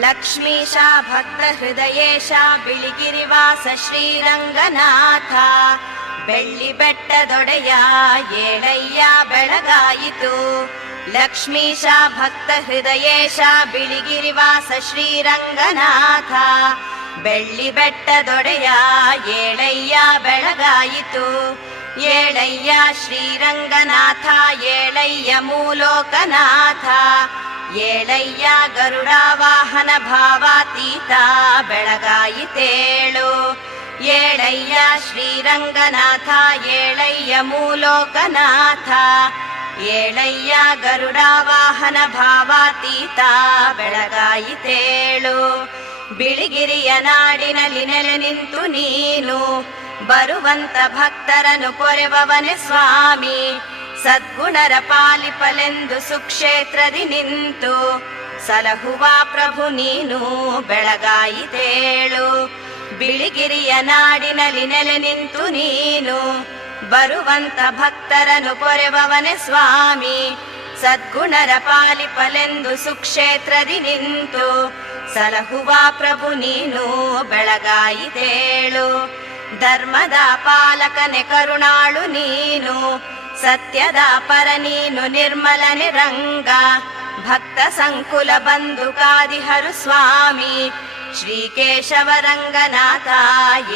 ಲಕ್ಷ್ಮೀಶಾ ಭಕ್ತಹೃದಯೇಶಾ ಬಿಳಿಗಿರಿವಾಸ ಶ್ರೀರಂಗನಾಥ. ಬೆಳ್ಳಿ ಬೆಟ್ಟದೊಡೆಯ ಏಳಯ್ಯ ಬೆಳಗಾಯಿತು. ಲಕ್ಷ್ಮೀಶಾ ಭಕ್ತ ಹೃದಯೇಶ ಬಿಳಿಗಿರಿವಾಸ ಶ್ರೀರಂಗನಾಥ. ಬೆಳ್ಳಿ ಬೆಟ್ಟದೊಡೆಯ ಏಳಯ್ಯ ಬೆಳಗಾಯಿತು. ಏಳಯ್ಯ ಶ್ರೀರಂಗನಾಥ ಏಳಯ್ಯ ಮೂಲೋಕನಾಥ ಏಳಯ್ಯ ಗರುಡ ವಾಹನ ಭಾವಾತೀತ ಬೆಳಗಾಯಿತೇಳು ಏಳಯ್ಯ ಶ್ರೀರಂಗನಾಥ ಏಳಯ್ಯ ಮೂಲೋಕನಾಥ ಏಳಯ್ಯ ಗರುಡ ವಾಹನ ಭಾವಾತೀತ ಬೆಳಗಾಯಿತೇಳು ಬಿಳಿಗಿರಿಯ ನಾಡಿನಲ್ಲಿ ನೆಲೆ ನಿಂತು ನೀನು ಬರುವಂತ ಭಕ್ತರನು ಕೊರೆಬವನೆ ಸ್ವಾಮಿ. ಸದ್ಗುಣರ ಪಾಲಿಪಲೆಂದು ಸುಕ್ಷೇತ್ರದಿ ನಿಂತು. ಸಲಹುವ ಪ್ರಭು ನೀನು ಬೆಳಗಾಯಿತೇಳು ಬಿಳಿಗಿರಿಯ ನಾಡಿನಲ್ಲಿ ನೆಲೆ ನಿಂತು ನೀನು. ಬರುವಂತ ಭಕ್ತರನು ಕೊರೆಬವನೆ ಸ್ವಾಮಿ. ಸದ್ಗುಣರ ಪಾಲಿಪಲೆಂದು ಸುಕ್ಷೇತ್ರದಿ ನಿಂತು. ಸಲಹುವ ಪ್ರಭು ನೀನು ಬೆಳಗಾಯಿತೇಳು ಧರ್ಮದ ಪಾಲಕನೆ ಕರುಣಾಳು ನೀನು ಸತ್ಯದ ಪರ ನೀನು ನಿರ್ಮಲನೆ ರಂಗ ಭಕ್ತ ಸಂಕುಲ ಬಂಧು ಕಾದಿಹರು ಸ್ವಾಮಿ ಶ್ರೀಕೇಶವ ರಂಗನಾಥ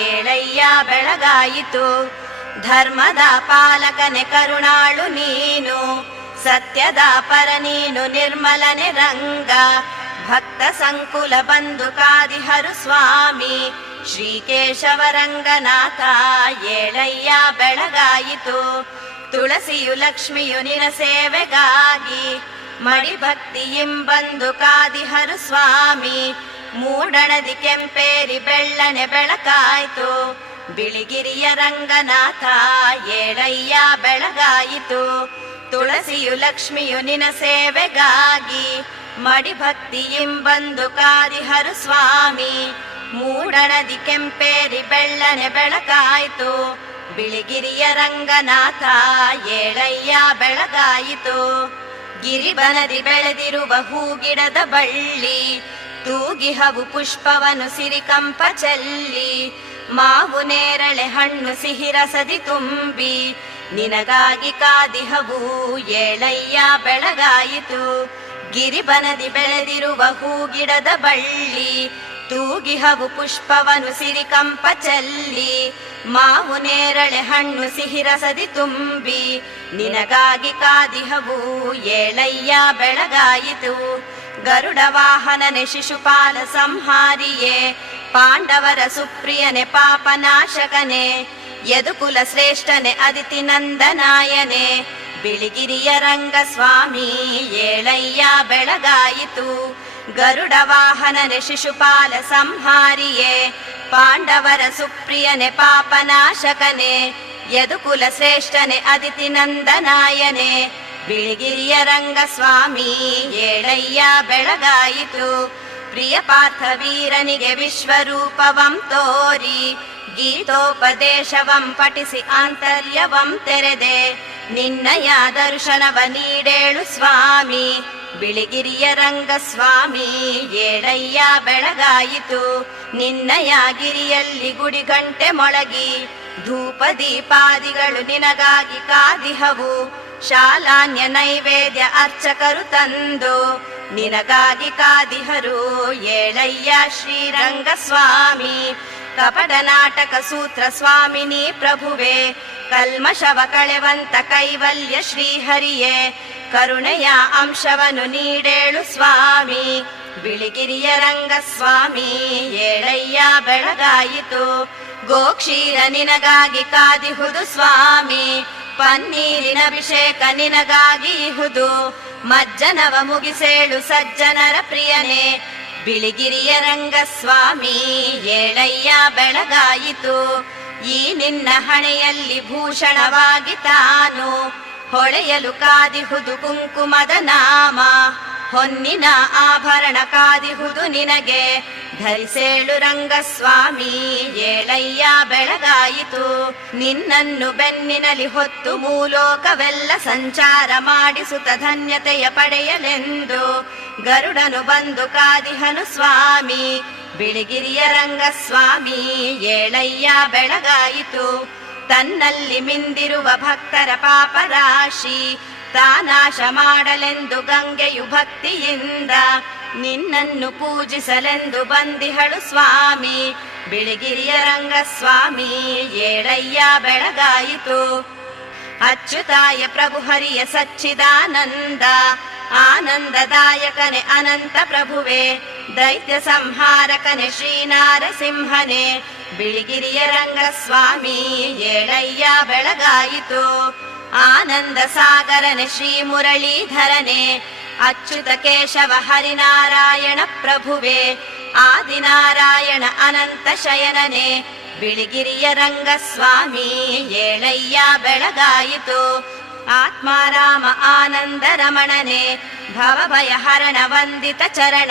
ಏಳಯ್ಯ ಬೆಳಗಾಯಿತು ಧರ್ಮದ ಪಾಲಕನೆ ಕರುಣಾಳು ನೀನು ಸತ್ಯದ ಪರ ನೀನು ನಿರ್ಮಲನೆ ರಂಗ ಭಕ್ತ ಸಂಕುಲ ಬಂಧು ಕಾದಿಹರು ಸ್ವಾಮಿ ಶ್ರೀಕೇಶವ ರಂಗನಾಥ ಏಳಯ್ಯ ಬೆಳಗಾಯಿತು. ತುಳಸಿಯು ಲಕ್ಷ್ಮಿಯು ನಿನ ಸೇವೆಗಾಗಿ ಮಡಿಭಕ್ತಿ ಭಕ್ತಿಯಿಂಬಂದು ಕಾದಿಹರು ಸ್ವಾಮಿ ಮೂಡಣದಿ ಕೆಂಪೇರಿ ಬೆಳ್ಳನೆ ಬೆಳಕಾಯಿತು. ಬಿಳಿಗಿರಿಯ ರಂಗನಾಥ, ಏಳಯ್ಯ ಬೆಳಗಾಯಿತು. ತುಳಸಿಯು ಲಕ್ಷ್ಮಿಯು ನಿನ ಸೇವೆಗಾಗಿ ಮಡಿಭಕ್ತಿ ಭಕ್ತಿಯಿಂಬಂದು ಕಾದಿಹರು ಸ್ವಾಮಿ ಮೂಡಣದಿ ಕೆಂಪೇರಿ ಬೆಳ್ಳನೆ ಬೆಳಕಾಯಿತು. ಬಿಳಿಗಿರಿಯ ರಂಗನಾಥ ಏಳಯ್ಯ ಬೆಳಗಾಯಿತು. ಗಿರಿಬನದಿ ಬೆಳೆದಿರುವ ಹೂಗಿಡದ ಬಳ್ಳಿ ತೂಗಿಹವು ಪುಷ್ಪವನು ಸಿರಿಕಂಪ ಚೆಲ್ಲಿ, ಮಾವು ನೇರಳೆ ಹಣ್ಣು ಸಿಹಿ ರಸದಿ ತುಂಬಿ, ನಿನಗಾಗಿ ಕಾದಿಹವು ಏಳಯ್ಯ ಬೆಳಗಾಯಿತು. ಗಿರಿಬನದಿ ಬೆಳೆದಿರುವ ಹೂಗಿಡದ ಬಳ್ಳಿ ತೂಗಿಹವು ಪುಷ್ಪವನು ಸಿರಿಕಂಪ ಚೆಲ್ಲಿ, ಮಾವು ನೇರಳೆ ಹಣ್ಣು ಸಿಹಿರಸದಿ ತುಂಬಿ, ನಿನಗಾಗಿ ಕಾದಿಹವು ಏಳಯ್ಯ ಬೆಳಗಾಯಿತು. ಗರುಡ ವಾಹನನೆ ಶಿಶುಪಾಲ ಸಂಹಾರಿಯೇ, ಪಾಂಡವರ ಸುಪ್ರಿಯನೆ ಪಾಪನಾಶಕನೆ ಯದುಕುಲ ಶ್ರೇಷ್ಠನೆ ಅದಿತಿ ನಂದನಾಯನೆ, ಬಿಳಿಗಿರಿಯ ರಂಗಸ್ವಾಮಿ ಏಳಯ್ಯ ಬೆಳಗಾಯಿತು. ಗರುಡ ವಾಹನನೆ ಶಿಶುಪಾಲ ಸಂಹಾರಿಯೇ, ಪಾಂಡವರ ಸುಪ್ರಿಯನೆ, ಪಾಪನಾಶಕನೆ ಯದುಕುಲ ಶ್ರೇಷ್ಠನೆ ಅದಿತಿ ನಂದನಾಯನೆ ಬಿಳಿಗಿರಿಯ ರಂಗಸ್ವಾಮಿ, ಏಳಯ್ಯ ಬೆಳಗಾಯಿತು ಪ್ರಿಯ ಪಾರ್ಥ ವೀರನಿಗೆ ವಿಶ್ವರೂಪವಂ ತೋರಿ, ಗೀತೋಪದೇಶವಂ ಪಠಿಸಿ ಆಂತರ್ಯವಂ ತೆರೆದೆ, ನಿನ್ನಯ ದರ್ಶನವ ನೀಡೇಳು ಸ್ವಾಮಿ ಬಿಳಿಗಿರಿಯ ರಂಗಸ್ವಾಮಿ, ಏಳಯ್ಯ ಬೆಳಗಾಯಿತು. ನಿನ್ನಯ ಗಿರಿಯಲ್ಲಿ ಗುಡಿ ಗಂಟೆ ಮೊಳಗಿ. ಧೂಪ ದೀಪಾದಿಗಳು ನಿನಗಾಗಿ ಕಾದಿಹವು. ಶಾಲಾನ್ಯ ನೈವೇದ್ಯ ಅರ್ಚಕರು ತಂದು. ನಿನಗಾಗಿ ಕಾದಿಹರು ಏಳಯ್ಯ ಶ್ರೀರಂಗ ಸ್ವಾಮಿ ಕಪಟ ನಾಟಕ ಸೂತ್ರ ಸ್ವಾಮಿನಿ ಪ್ರಭುವೆ, ಕಲ್ಮಶವ ಕಳೆವಂತ ಕೈವಲ್ಯ ಶ್ರೀಹರಿಯೇ, ಕರುಣೆಯ ಅಂಶವನ್ನು ನೀಡೇಳು ಸ್ವಾಮಿ, ಬಿಳಿಗಿರಿಯ ರಂಗಸ್ವಾಮಿ, ಏಳಯ್ಯ ಬೆಳಗಾಯಿತು, ಗೋಕ್ಷೀರ ನಿನಗಾಗಿ ಕಾದಿಹುದು ಸ್ವಾಮಿ, ಪನ್ನೀರಿನ ಅಭಿಷೇಕ ನಿನಗಾಗಿ ಇಹುದು, ಮಜ್ಜನವ ಮುಗಿಸೇಳು ಸಜ್ಜನರ ಪ್ರಿಯನೇ ಬಿಳಿಗಿರಿಯ ರಂಗಸ್ವಾಮಿ ಏಳಯ್ಯ ಬೆಳಗಾಯಿತು. ಈ ನಿನ್ನ ಹಣೆಯಲ್ಲಿ ಭೂಷಣವಾಗಿ ತಾನು ಹೊಳೆಯಲು ಕಾದಿಹುದು ಕುಂಕುಮದ ನಾಮ. ಹೊನ್ನಿನ ಆಭರಣ ಕಾದಿಹುದು ನಿನಗೆ. ಧರಿಸೇಳು ರಂಗಸ್ವಾಮಿ, ಏಳಯ್ಯ ಬೆಳಗಾಯಿತು. ನಿನ್ನನ್ನು ಬೆನ್ನಿನಲ್ಲಿ ಹೊತ್ತು ಮೂಲೋಕವೆಲ್ಲ ಸಂಚಾರ ಮಾಡಿಸುತ್ತ ಧನ್ಯತೆಯ ಪಡೆಯಲೆಂದು. ಗರುಡನು ಬಂದು ಕಾದಿಹನು ಸ್ವಾಮಿ, ಬಿಳಿಗಿರಿಯ ರಂಗಸ್ವಾಮಿ, ಏಳಯ್ಯ ಬೆಳಗಾಯಿತು. ತನ್ನಲ್ಲಿ ಮಿಂದಿರುವ ಭಕ್ತರ ಪಾಪರಾಶಿ ತಾನಾಶ ಮಾಡಲೆಂದು ಗಂಗೆಯು ಭಕ್ತಿಯಿಂದ ನಿನ್ನನ್ನು ಪೂಜಿಸಲೆಂದು ಬಂದಿಹಳು ಸ್ವಾಮಿ. ಬಿಳಿಗಿರಿಯ ರಂಗಸ್ವಾಮಿ, ಏಳಯ್ಯ ಬೆಳಗಾಯಿತು. ಅಚ್ಚುತಾಯ ಪ್ರಭು ಹರಿಯ ಸಚ್ಚಿದಾನಂದ, ಆನಂದದಾಯಕನೆ ಅನಂತ ಪ್ರಭುವೆ. ದೈತ್ಯ ಸಂಹಾರಕನೆ ಶ್ರೀನಾರಸಿಂಹನೆ. ಬಿಳಿಗಿರಿಯ ರಂಗಸ್ವಾಮಿ, ಏಳಯ್ಯ ಬೆಳಗಾಯಿತು. ಆನಂದ ಸಾಗರನೆ ಶ್ರೀ ಮುರಳೀಧರನೆ, ಅಚ್ಯುತ ಕೇಶವ ಹರಿನಾರಾಯಣ ಪ್ರಭುವೆ, ಆದಿನಾರಾಯಣ ಅನಂತ ಶಯನನೆ, ಬಿಳಿಗಿರಿಯ ರಂಗಸ್ವಾಮಿ, ಏಳಯ್ಯ ಬೆಳಗಾಯಿತು, ಆತ್ಮಾರಾಮ ಆನಂದ ರಮಣನೆ, ಭವಭಯ ಹರಣ ವಂದಿತ ಚರಣ,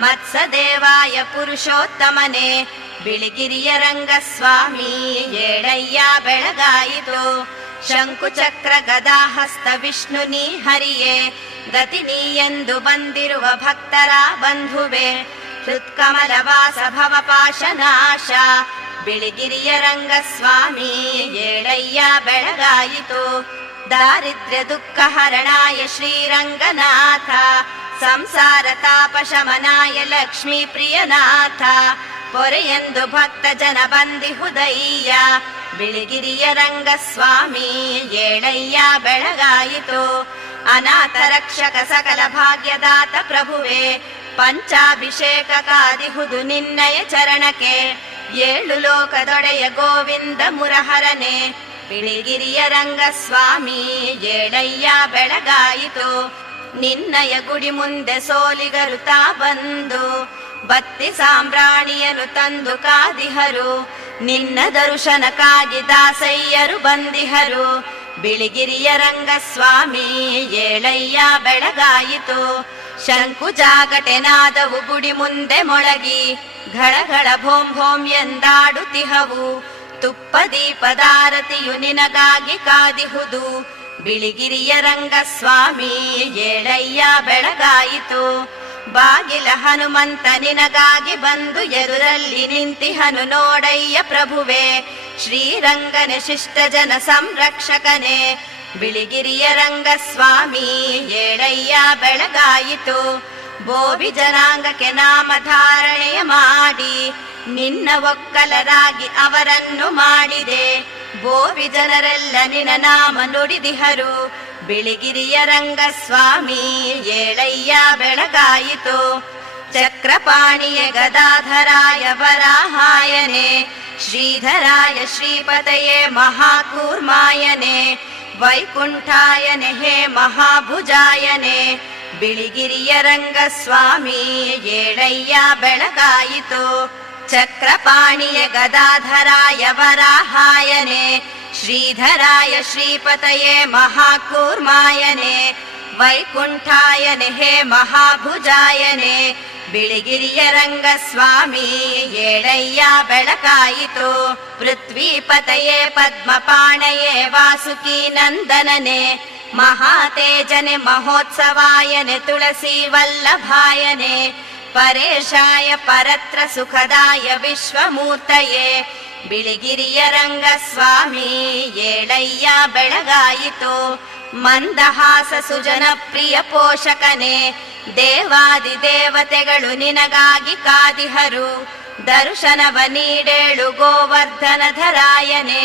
ಮತ್ಸದೇವಾಯ ಪುರುಷೋತ್ತಮನೆ, ಬಿಳಿಗಿರಿಯ ರಂಗಸ್ವಾಮಿ, ಏಳಯ್ಯ ಬೆಳಗಾಯಿತು. ಶಂಕು ಚಕ್ರ ಗದಾಹಸ್ತ ವಿಷ್ಣು ನೀ ಹರಿಯೇ, ಗತಿ ನೀ ಎಂದು ಬಂದಿರುವ ಭಕ್ತರ ಬಂಧುವೇ ಹೃತ್ಕಮಲ ವಾಸ ಭವ ಪಾಶನಾಶ ಬಿಳಿಗಿರಿಯ ರಂಗಸ್ವಾಮಿ ಏಳಯ್ಯ ಬೆಳಗಾಯಿತು, ದಾರಿದ್ರ್ಯ ದುಃಖ ಹರಣಾಯ ಶ್ರೀರಂಗನಾಥ, ಸಂಸಾರ ತಾಪ ಶಮನಾಯ ಲಕ್ಷ್ಮೀ ಪ್ರಿಯನಾಥ ಪೊರೆಯೆಂದು ಭಕ್ತ ಜನ ಬಂದಿಹುದಯ್ಯ ಬಿಳಿಗಿರಿಯ ರಂಗಸ್ವಾಮಿ, ಏಳಯ್ಯ ಬೆಳಗಾಯಿತು. ಅನಾಥ ರಕ್ಷಕ ಸಕಲ ಭಾಗ್ಯದಾತ ಪ್ರಭುವೆ, ಪಂಚಾಭಿಷೇಕ ಕಾದಿಹುದು ನಿನ್ನಯ ಚರಣಕ್ಕೆ. ಏಳು ಲೋಕದೊಡೆಯ ಗೋವಿಂದ ಮುರಹರನೆ, ಬಿಳಿಗಿರಿಯ ರಂಗಸ್ವಾಮಿ, ಏಳಯ್ಯ ಬೆಳಗಾಯಿತು. ನಿನ್ನಯ ಗುಡಿ ಮುಂದೆ ಸೋಲಿಗರು ತಾ ಬಂದು ಬತ್ತಿ ಸಾಂಬ್ರಾಣಿಯನು ತಂದು ಕಾದಿಹರು. ನಿನ್ನ ದರ್ಶನಕ್ಕಾಗಿ ದಾಸಯ್ಯರು ಬಂದಿಹರು. ಬಿಳಿಗಿರಿಯ ರಂಗಸ್ವಾಮಿ, ಏಳಯ್ಯ ಬೆಳಗಾಯಿತು. ಶಂಕು ಜಾಗಟೆನಾದವು ಗುಡಿ ಮುಂದೆ ಮೊಳಗಿ. ಘಳಘಳ ಭೋಂ ಭೋಂ ಎಂದಾಡುತಿಹವು. ತುಪ್ಪ ದೀಪದಾರತಿಯು ನಿನಗಾಗಿ ಕಾದಿಹುದು. ಬಿಳಿಗಿರಿಯ ರಂಗಸ್ವಾಮಿ, ಏಳಯ್ಯ ಬೆಳಗಾಯಿತು. ಬಾಗಿಲ ಹನುಮಂತ ನಿನಗಾಗಿ ಬಂದು ಎದುರಲ್ಲಿ ನಿಂತಿಹನು ನೋಡಯ್ಯ ಪ್ರಭುವೆ. ಶ್ರೀರಂಗನ ಶಿಷ್ಟ ಜನ ಸಂರಕ್ಷಕನೇ. ಬಿಳಿಗಿರಿಯ ರಂಗಸ್ವಾಮಿ, ಏಳಯ್ಯ ಬೆಳಗಾಯಿತು. ಬೋವಿ ಜನಾಂಗಕ್ಕೆ ನಾಮಧಾರಣೆಯ ಮಾಡಿ. ನಿನ್ನ ಒಕ್ಕಲರಾಗಿ ಅವರನ್ನು ಮಾಡಿದೆ. ಬೋವಿ ಜನರೆಲ್ಲ ನಿನ್ನ ನಾಮ ನುಡಿದಿಹರು. ಬಿಳಿಗಿರಿಯ ರಂಗಸ್ವಾಮಿ, ಏಳಯ್ಯ ಬೆಳಗಾಯಿತು. ಚಕ್ರಪಾಣಿಯ ಗದಾಧರಾಯ ವರಾಹಾಯನೆ ಶ್ರೀಧರಾಯ ಶ್ರೀಪತಯೇ ಮಹಾಕೂರ್ಮಾಯನೆ, ವೈಕುಂಠಾಯನೆ ಹೇ ಮಹಾಭುಜಾಯನೆ. ಬಿಳಿಗಿರಿಯ ರಂಗಸ್ವಾಮಿ, ಏಳಯ್ಯ ಬೆಳಗಾಯಿತು. ಚಕ್ರಪಾಣಿಯ ಗದಾಧರಾಯ ವರಾಹಾಯನೆ ಶ್ರೀಧರಾಯ ಶ್ರೀಪತಯೇ ಮಹಾಕೂರ್ಮಾಯನೆ ವೈಕುಂಠಾಯನೆ ಹೇ ಮಹಾಭುಜಾಯನೆ ಬಿಳಿಗಿರಿಯ ರಂಗಸ್ವಾಮಿ ಏಳಯ್ಯ ಬೆಳಕಾಯಿತು ಪೃಥ್ವೀಪತಯೇ ಪದ್ಮಪಾಣಯೇ ವಾಸುಕಿ ನಂದನನೆ ಮಹಾತೇಜನೆ ಮಹೋತ್ಸವಾಯನೆ ತುಳಸಿ ವಲ್ಲಭಾಯನೆ ಪರೇಶಾಯ ಪರತ್ರ ಸುಖದಾಯ ವಿಶ್ವಮೂರ್ತಯೇ ಬಿಳಿಗಿರಿಯ ರಂಗಸ್ವಾಮಿ, ಏಳಯ್ಯ ಬೆಳಗಾಯಿತು. ಮಂದಹಾಸ ಸುಜನ ಪ್ರಿಯ ಪೋಷಕನೇ, ದೇವಾದಿ ದೇವತೆಗಳು ನಿನಗಾಗಿ ಕಾದಿಹರು. ದರ್ಶನವ ನೀಡೇಳು ಗೋವರ್ಧನಧರಾಯನೆ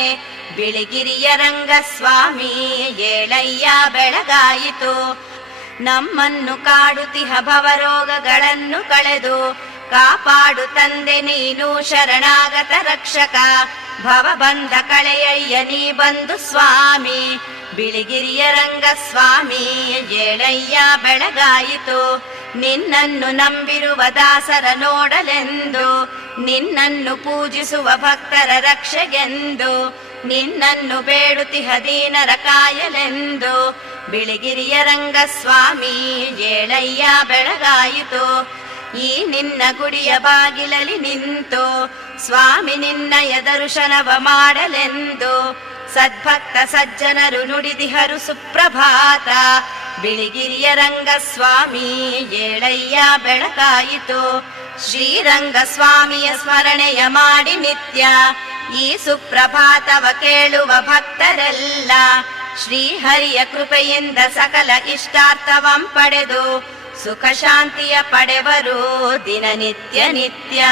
ಬಿಳಿಗಿರಿಯ ರಂಗಸ್ವಾಮಿ, ಏಳಯ್ಯ ಬೆಳಗಾಯಿತು. ನಮ್ಮನ್ನು ಕಾಡುತಿಹ ಭವರೋಗಗಳನ್ನು ಕಳೆದು ಕಾಪಾಡು ತಂದೆ ನೀನು ಶರಣಾಗತ ರಕ್ಷಕ. ಭವಬಂಧ ಕಳೆಯಯ್ಯ ನೀ ಬಂದು ಸ್ವಾಮಿ. ಬಿಳಿಗಿರಿಯ ರಂಗಸ್ವಾಮಿ ಏಳಯ್ಯ ಬೆಳಗಾಯಿತು. ನಿನ್ನನ್ನು ನಂಬಿರುವ ದಾಸರ ನೋಡಲೆಂದು. ನಿನ್ನನ್ನು ಪೂಜಿಸುವ ಭಕ್ತರ ರಕ್ಷೆಗೆಂದು. ನಿನ್ನನ್ನು ಬೇಡುತಿಹ ದೀನರ ಕಾಯಲೆಂದು. ಬಿಳಿಗಿರಿಯ ರಂಗಸ್ವಾಮಿ ಏಳಯ್ಯ ಬೆಳಗಾಯಿತು. ಈ ನಿನ್ನ ಗುಡಿಯ ಬಾಗಿಲಲ್ಲಿ ನಿಂತು ಸ್ವಾಮಿ ನಿನ್ನ ದರ್ಶನವ ಮಾಡಲೆಂದು ಸದ್ಭಕ್ತ ಸಜ್ಜನರು ನುಡಿದಿಹರು ಸುಪ್ರಭಾತ. ಬಿಳಿಗಿರಿಯ ರಂಗಸ್ವಾಮಿ ಏಳಯ್ಯ ಬೆಳಕಾಯಿತು. ಶ್ರೀರಂಗ ಸ್ವಾಮಿಯ ಸ್ಮರಣೆಯ ಮಾಡಿ ನಿತ್ಯ ಈ ಸುಪ್ರಭಾತವ ಕೇಳುವ ಭಕ್ತರೆಲ್ಲ. ಶ್ರೀಹರಿಯ ಕೃಪೆಯಿಂದ ಸಕಲ ಇಷ್ಟಾರ್ಥವಂ ಪಡೆದು ಸುಖ ಶಾಂತಿಯ ಪಡೆವರು ದಿನನಿತ್ಯ ನಿತ್ಯ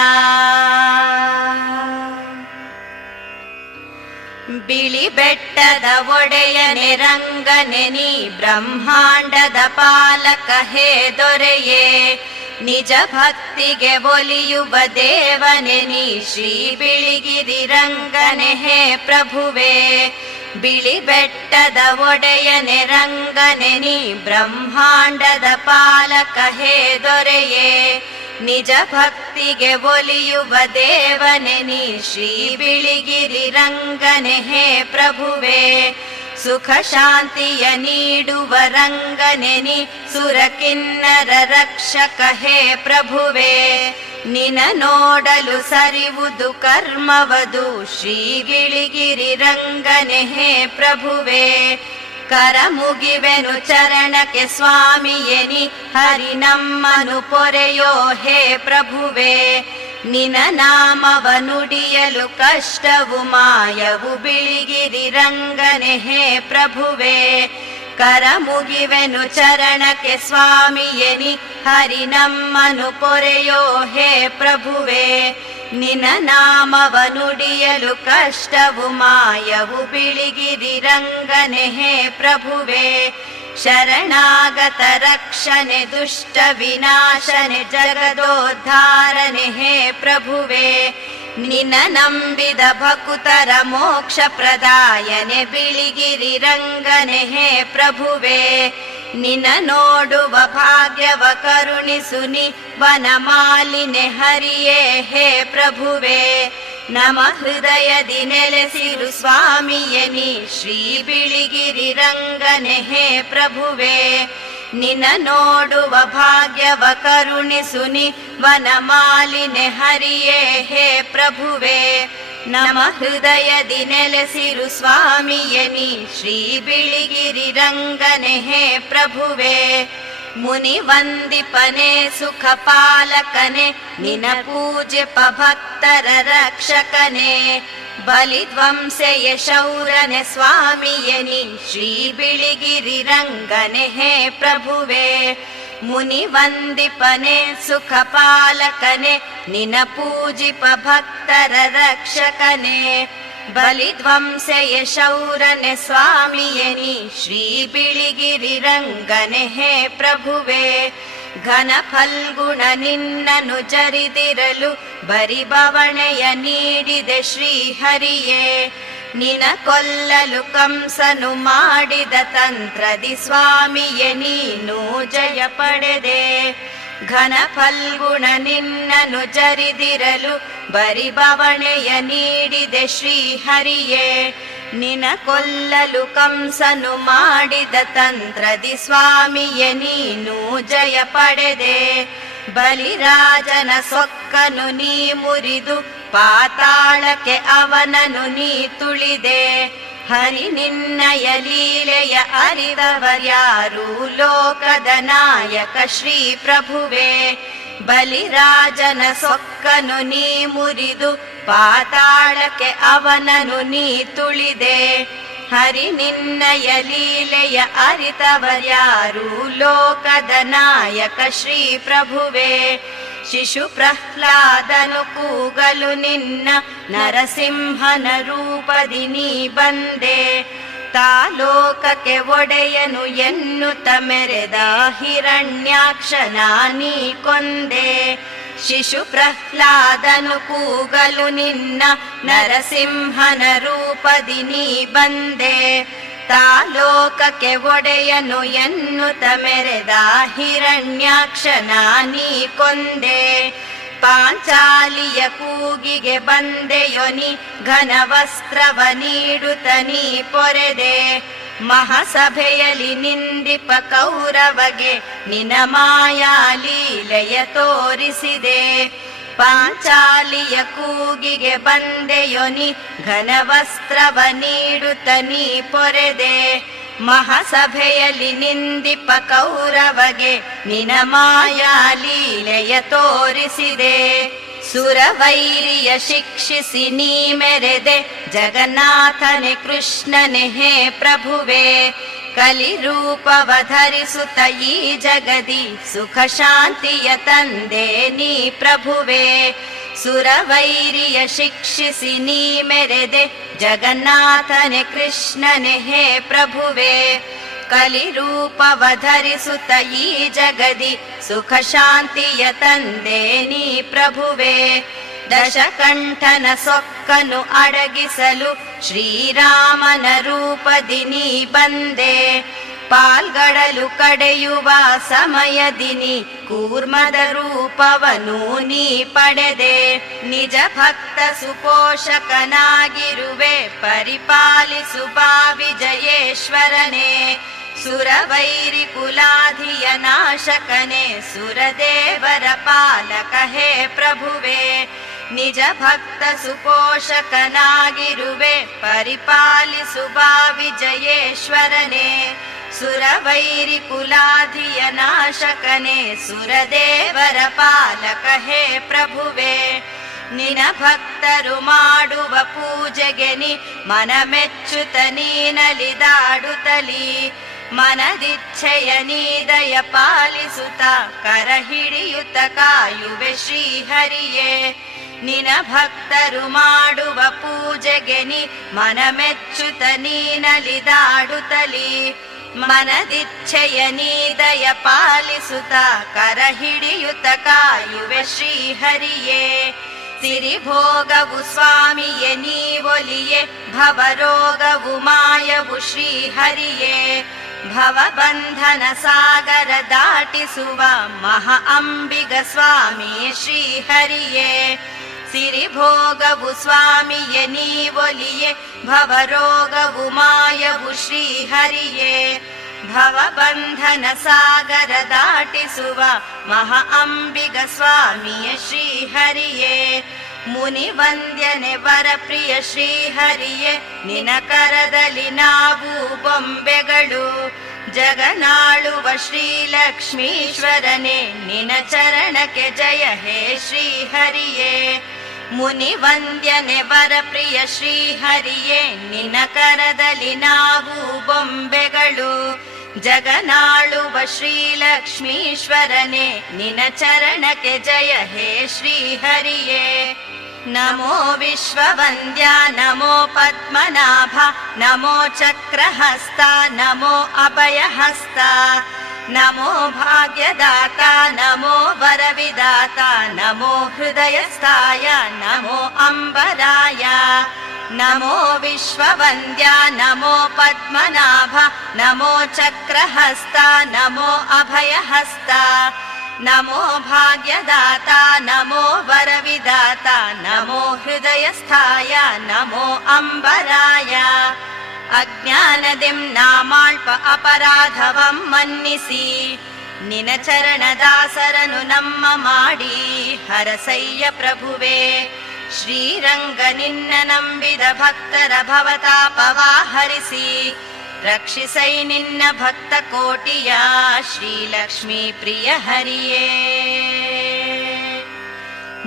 ಬಿಳಿ ಬೆಟ್ಟದ ಒಡೆಯನೆ ರಂಗನೆನಿ ಬ್ರಹ್ಮಾಂಡದ ಪಾಲಕ ಹೇ ದೊರೆಯೇ. ನಿಜ ಭಕ್ತಿಗೆ ಒಲಿಯುವ ದೇವನೆನಿ ಶ್ರೀ ಬಿಳಿಗಿರಿ ರಂಗನೆ ಹೇ ಪ್ರಭುವೇ. ಬಿಳಿ ಬೆಟ್ಟದ ಒಡೆಯನೆ ರಂಗನೆ ನೀ ಬ್ರಹ್ಮಾಂಡದ ಪಾಲಕ ಹೇ ದೊರೆಯೇ. ನಿಜ ಭಕ್ತಿಗೆ ಒಲಿಯುವ ದೇವನೆ ನೀ ಶ್ರೀ ಬಿಳಿಗಿರಿ ರಂಗನೆ ಹೇ ಪ್ರಭುವೇ. ಸುಖ ಶಾಂತಿಯ ನೀಡುವ ರಂಗನೆನಿ ಸುರಕಿನ್ನರ ರಕ್ಷಕ ಹೇ ಪ್ರಭುವೇ. ನಿನ ನೋಡಲು ಸರಿವುದು ಕರ್ಮವದು. ಶ್ರೀಗಿಳಿಗಿರಿ ರಂಗನೆ ಹೇ ಪ್ರಭುವೇ. ಕರ ಮುಗಿವೆನು ಚರಣಕ್ಕೆ ಸ್ವಾಮಿಯನಿ. ಹರಿ ನಮ್ಮನು ಪೊರೆಯೋ ಹೇ ಪ್ರಭುವೇ. ನಿನ ನಾಮವ ನುಡಿಯಲು ಕಷ್ಟವು ಮಾಯವು ಬಿಳಿಗಿರಿ ರಂಗನೆ ಹೇ ಪ್ರಭುವೇ. ಕರ ಮುಗಿವೆನು ಚರಣಕ್ಕೆ ಸ್ವಾಮಿಯನಿ ಹರಿ ನಮ್ಮನು ಪೊರೆಯೋ ಹೇ ಪ್ರಭುವೇ. ನಿನ ನಾಮವ ಕಷ್ಟವು ಮಾಯವು ಬಿಳಿಗಿರಿ ರಂಗನೆ ಹೇ ಪ್ರಭುವೇ. शरणगत रक्षणे दुष्टविनाशने जगदोद्धारे हे प्रभुवे निनम्बिद भकुतर मोक्षप्रदायने बिळिगिरिरङ्गने हे प्रभुवे निन नोडुव भाग्यवकरुणि सुनि वनमालिने हरिये हे प्रभुवे ನಮ ಹೃದಯದಿ ನೆಲೆಸಿರು ಸ್ವಾಮಿಯನಿ ಶ್ರೀ ಬಿಳಿಗಿರಿ ರಂಗನೆ ಹೇ ಪ್ರಭುವೇ. ನಿನ ನೋಡುವ ಭಾಗ್ಯವ ಕರುಣಿಸು, ನಿ ವನಮಾಲಿನೆ ಹರಿಯೇ ಹೇ ಪ್ರಭುವೇ. ನಮ ಹೃದಯದಿ ನೆಲೆಸಿರು ಸ್ವಾಮಿಯನಿ ಶ್ರೀ ಬಿಳಿಗಿರಿ ರಂಗನೆ ಹೇ ಪ್ರಭುವೇ. मुनिवन्दिपने सुखपालकने सुखपलकने निन पूजि पभक्तर रक्षकने बलिध्वंस य स्वामि ये श्रीबिळिगिरि हे प्रभुवे मुनिवन्दिपने सुखपालकने सुख रक्षकने ಬಲಿಧ್ವಂಸೆಯ ಶೌರನೆ ಸ್ವಾಮಿಯನಿ ಶ್ರೀ ಬಿಳಿಗಿರಿ ರಂಗನೆ ಹೇ ಪ್ರಭುವೇ. ಘನ ಫಲ್ಗುಣ ನಿನ್ನನು ಜರಿದಿರಲು ಬರಿ ಬವಣೆಯ ನೀಡಿದೆ ಶ್ರೀಹರಿಯೇ ನಿನ ಕೊಲ್ಲಲು ಕಂಸನು ಮಾಡಿದ ತಂತ್ರದಿ ಸ್ವಾಮಿಯ ನೀನು ಜಯ ಪಡೆದೆ. ಘನ ಫಲ್ಗುಣ ನಿನ್ನನು ಜರಿದಿರಲು ಬರಿ ಬವಣೆಯ ನೀಡಿದೆ ಶ್ರೀಹರಿಯೇ. ನಿನ ಕೊಲ್ಲಲು ಕಂಸನು ಮಾಡಿದ ತಂತ್ರದಿ ಸ್ವಾಮಿಯೇ, ನೀನು ಜಯ ಪಡೆದೆ. ಬಲಿರಾಜನ ಸೊಕ್ಕನು ನೀ ಮುರಿದು, ಪಾತಾಳಕ್ಕೆ ಅವನನು ನೀ ತುಳಿದೆ. ಹರಿ ನಿನ್ನಯ ಲೀಲೆಯ ಅರಿದವರ್ಯಾರು ಲೋಕದ ನಾಯಕ ಶ್ರೀ ಪ್ರಭುವೇ. ಬಲಿರಾಜನ ಸೊಕ್ಕನು ನೀ ಮುರಿದು ಪಾತಾಳಕ್ಕೆ ಅವನನು ನೀ ತುಳಿದೆ. ಹರಿ ನಿನ್ನಯ ಲೀಲೆಯ ಅರಿತವರ್ಯಾರು, ಲೋಕದ ನಾಯಕ ಶ್ರೀ ಪ್ರಭುವೇ. ಶಿಶು ಪ್ರಹ್ಲಾದನು ಕೂಗಲು ನಿನ್ನ ನರಸಿಂಹನ ರೂಪದಿ ನೀ ಬಂದೆ. ತಾಲೋಕಕ್ಕೆ ಒಡೆಯನು ಎನ್ನುತ್ತ ಮೆರೆದ ಹಿರಣ್ಯಾಕ್ಷನ ನೀ ಕೊಂದೆ. ಶಿಶು ಪ್ರಹ್ಲಾದನು ಕೂಗಲು ನಿನ್ನ ನರಸಿಂಹನ ರೂಪದಿ ನೀ ಬಂದೆ. ತಾಲೋಕಕ್ಕೆ ಒಡೆಯನು ಎನ್ನುತ್ತ ಮೆರೆದ ಹಿರಣ್ಯಾಕ್ಷನ ನೀ ಕೊಂದೆ. ಪಾಂಚಾಲಿಯ ಕೂಗಿಗೆ ಬಂದೆಯೊನಿ ಘನವಸ್ತ್ರವ ಘನ ವಸ್ತ್ರವ ನೀಡುತ್ತ ನೀ ಪೊರೆದೆ. ಮಹಾಸಭೆಯಲ್ಲಿ ನಿಂದಿಪ ಕೌರವಗೆ ನಿನ ಮಾಯಾ ಲೀಲೆಯ ತೋರಿಸಿದೆ. ಪಾಂಚಾಲಿಯ ಕೂಗಿಗೆ ಬಂದೆಯೊನಿ ಘನವಸ್ತ್ರವ ನೀಡುತ್ತ ನೀ ಪೊರೆದೆ. ಮಹಾಸಭೆಯಲ್ಲಿ ನಿಂದಿಪ ಕೌರವಗೆ ನಿನ ಮಾಯಾ ಲೀಲೆಯ ತೋರಿಸಿದೆ. सुरवैर्यशिक्षिसि जगन्नाथने कृष्णने हे प्रभुवे। कलिरूपवधरि सुतयि जगदि सुखशान्तियतन्दे नी प्रभुवे। सुरवैर्यशिक्षिसि नि मे हृदे जगन्नाथनि कृष्णनिः प्रभुवे। ಶಿಕ್ಷಿಸಿ ನೀ ಮೆರೆದೆ ಜಗನ್ನಾಥನೆ ಕೃಷ್ಣನೆ ಹೇ ಪ್ರಭುವೆ ಕಲಿರೂಪವ ಧರಿಸುತ್ತ ಈ ಜಗದಿ ಸುಖ ಶಾಂತಿಯ ತಂದೆ ನೀ ಪ್ರಭುವೆ. ದಶಕಂಠನ ಸೊಕ್ಕನು ಅಡಗಿಸಲು ಶ್ರೀರಾಮನ ರೂಪದಿ ನೀ ಬಂದೆ. ಪಾಲ್ಗಡಲು ಕಡೆಯುವ ಸಮಯದಿನಿ ಕೂರ್ಮದ ರೂಪವನು ನೀ ಪಡೆದೆ. ನಿಜ ಭಕ್ತ ಸುಪೋಷಕನಾಗಿರುವೆ, ಪರಿಪಾಲಿಸು ಬಾ ವಿಜಯೇಶ್ವರನೇ. ಸುರವೈರಿ ಕುಲಾಧಿಯ ನಾಶಕನೇ, ಸುರದೇವರ ಪಾಲಕ ಹೇ ಪ್ರಭುವೆ. ನಿಜ ಭಕ್ತ ಸುಪೋಷಕನಾಗಿರುವೆ, ಪರಿಪಾಲಿಸು ಬಾ ವಿಜಯೇಶ್ವರನೇ. ಸುರವೈರಿ ಕುಲಾಧಿಯ ನಾಶಕನೇ, ಸುರದೇವರ ಪಾಲಕ ಹೇ ಪ್ರಭುವೆ. ನಿನ ಭಕ್ತರು ಮಾಡುವ ಪೂಜೆಗೆ ನೀನಲಿದಾಡುತ್ತಲಿ ಮನದಿಚ್ಛೆಯ ನೀದಯ ಪಾಲಿಸುತ್ತ ಕರ ಹಿಡಿಯುತ್ತ ಕಾಯುವೆ ಶ್ರೀಹರಿಯೇ. ನಿನ ಭಕ್ತರು ಮಾಡುವ ಪೂಜೆಗೆ ನೀ ಮನ ಮೆಚ್ಚುತ ನೀನಲಿದಾಡುತ್ತಲಿ ಮನದಿಚ್ಛೆಯ ನೀದಯ ಪಾಲಿಸುತ್ತ ಕರ ಹಿಡಿಯುತ್ತ ಕಾಯುವೆ ಶ್ರೀಹರಿಯೇ. ಸಿರಿಭೋಗವು ಸ್ವಾಮಿಯೇ, ನೀವೊಲಿಯೇ, ಭವರೋಗವು ಮಾಯವು ಶ್ರೀಹರಿಯೇ. भवबन्धनसागरदाटिसुव मह अम्बिग स्वामी श्रीहरिये। सिरिभोगवु स्वामि भोगु भवरोगवु मायवु श्रीहरिये। भवबन्धनसागरदाटिसुव मह अम्बिग स्वामी श्रीहरिये। ಮುನಿ ವಂದ್ಯನೆ ವರ ಪ್ರಿಯ ಶ್ರೀಹರಿಯೇ ನಿನ ಕರದಲ್ಲಿ ನಾವು ಬೊಂಬೆಗಳು. ಜಗನಾಳುವ ಶ್ರೀಲಕ್ಷ್ಮೀಶ್ವರನೇ ನಿನ ಚರಣಕ್ಕೆ ಜಯ ಹೇ ಶ್ರೀಹರಿಯೇ. ಮುನಿ ವಂದ್ಯನೆ ವರ ಪ್ರಿಯ ಶ್ರೀಹರಿಯೇ ನಿನ ಕರದಲ್ಲಿ ನಾವು ಬೊಂಬೆಗಳು. ಜಗನಾಳುವ ಶ್ರೀಲಕ್ಷ್ಮೀಶ್ವರನೇ ನಿನ ಚರಣಕ್ಕೆ ಜಯ ಹೇ ಶ್ರೀಹರಿಯೇ. नमो विश्ववन्द्या नमो पद्मनाभ नमो चक्रहस्ता नमो अभयहस्ता नमो भाग्यदाता नमो वरविदाता नमो हृदयस्थाय नमो अम्बराय नमो विश्ववन्द्या नमो पद्मनाभ नमो चक्रहस्ता नमो अभयहस्ता। नमो भाग्यदाता नमो वरविदाता नमो हृदयस्थाय नमो अम्बराय। अज्ञानदिं नामाल्प अपराधवं मन्निसि। निनचरणदासरनु नम्म नमडी हरसय्य प्रभुवे। श्रीरङ्गनिन्न नम्बिद भक्तर विदभक्तरभवता पवाहरिसि ರಕ್ಷಿಸೈ ನಿನ್ನ ಭಕ್ತ ಕೋಟಿಯ ಶ್ರೀಲಕ್ಷ್ಮೀ ಪ್ರಿಯ ಹರಿಯೇ.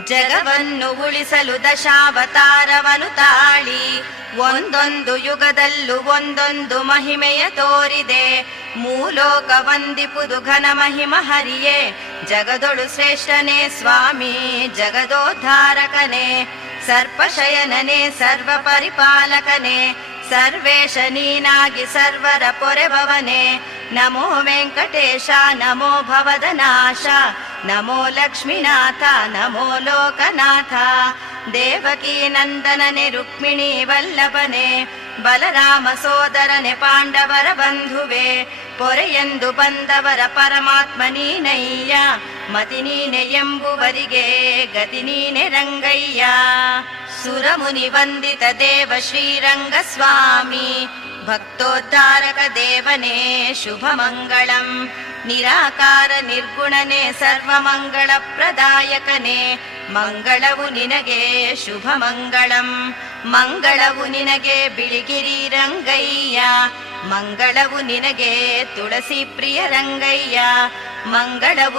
ಜಗವನ್ನು ಉಳಿಸಲು ದಶಾವತಾರವನು ತಾಳಿ, ಒಂದೊಂದು ಯುಗದಲ್ಲೂ ಒಂದೊಂದು ಮಹಿಮೆಯ ತೋರಿದೆ. ಮೂಲೋಕ ವಂದಿಪುದು ಘನ ಮಹಿಮ ಹರಿಯೇ. ಜಗದೊಳು ಶ್ರೇಷ್ಠನೇ ಸ್ವಾಮಿ, ಜಗದೋದ್ಧಾರಕನೇ, ಸರ್ಪಶಯನನೇ ಸರ್ವ ಪರಿಪಾಲಕನೇ ಸರ್ವೇಶ ನೀನಾಗಿ ಸರ್ವರ ಪೊರೆಭವನೆ ನಮೋ ವೆಂಕಟೇಶ, ನಮೋ ಭವದ ನಾಶ ನಮೋ ಲಕ್ಷ್ಮೀನಾಥ, ನಮೋ ಲೋಕನಾಥ. ದೇವಕಿ ನಂದನನೆ ರುಕ್ಮಿಣಿ ವಲ್ಲಭನೆ. ಬಲರಾಮ ಸೋದರನೆ ಪಾಂಡವರ ಬಂಧುವೆ. ಪೊರೆಯೆಂದು ಬಂದವರ ಪರಮಾತ್ಮ ನೀನಯ್ಯ. ಮತಿ ನೀನೆ ಎಂಬುವರಿಗೆ ಗತಿ ನೀನೆ ರಂಗಯ್ಯ. ಭಕ್ತೋದ್ಧಾರಕ ದೇವನೇ ಶುಭ ಮಂಗಳಂ ನಿರಾಕಾರ ನಿರ್ಗುಣನೆ, ಸರ್ವಮಂಗಳ ಪ್ರದಾಯಕನೇ. ಮಂಗಳವು ನಿನಗೆ ಶುಭ ಮಂಗಳಂ ಮಂಗಳವು ನಿನಗೆ, ಬಿಳಿಗಿರಿ ರಂಗಯ್ಯ. ಮಂಗಳವು ನಿನಗೆ, ತುಳಸಿ ಪ್ರಿಯ ರಂಗಯ್ಯ. ಮಂಗಳವು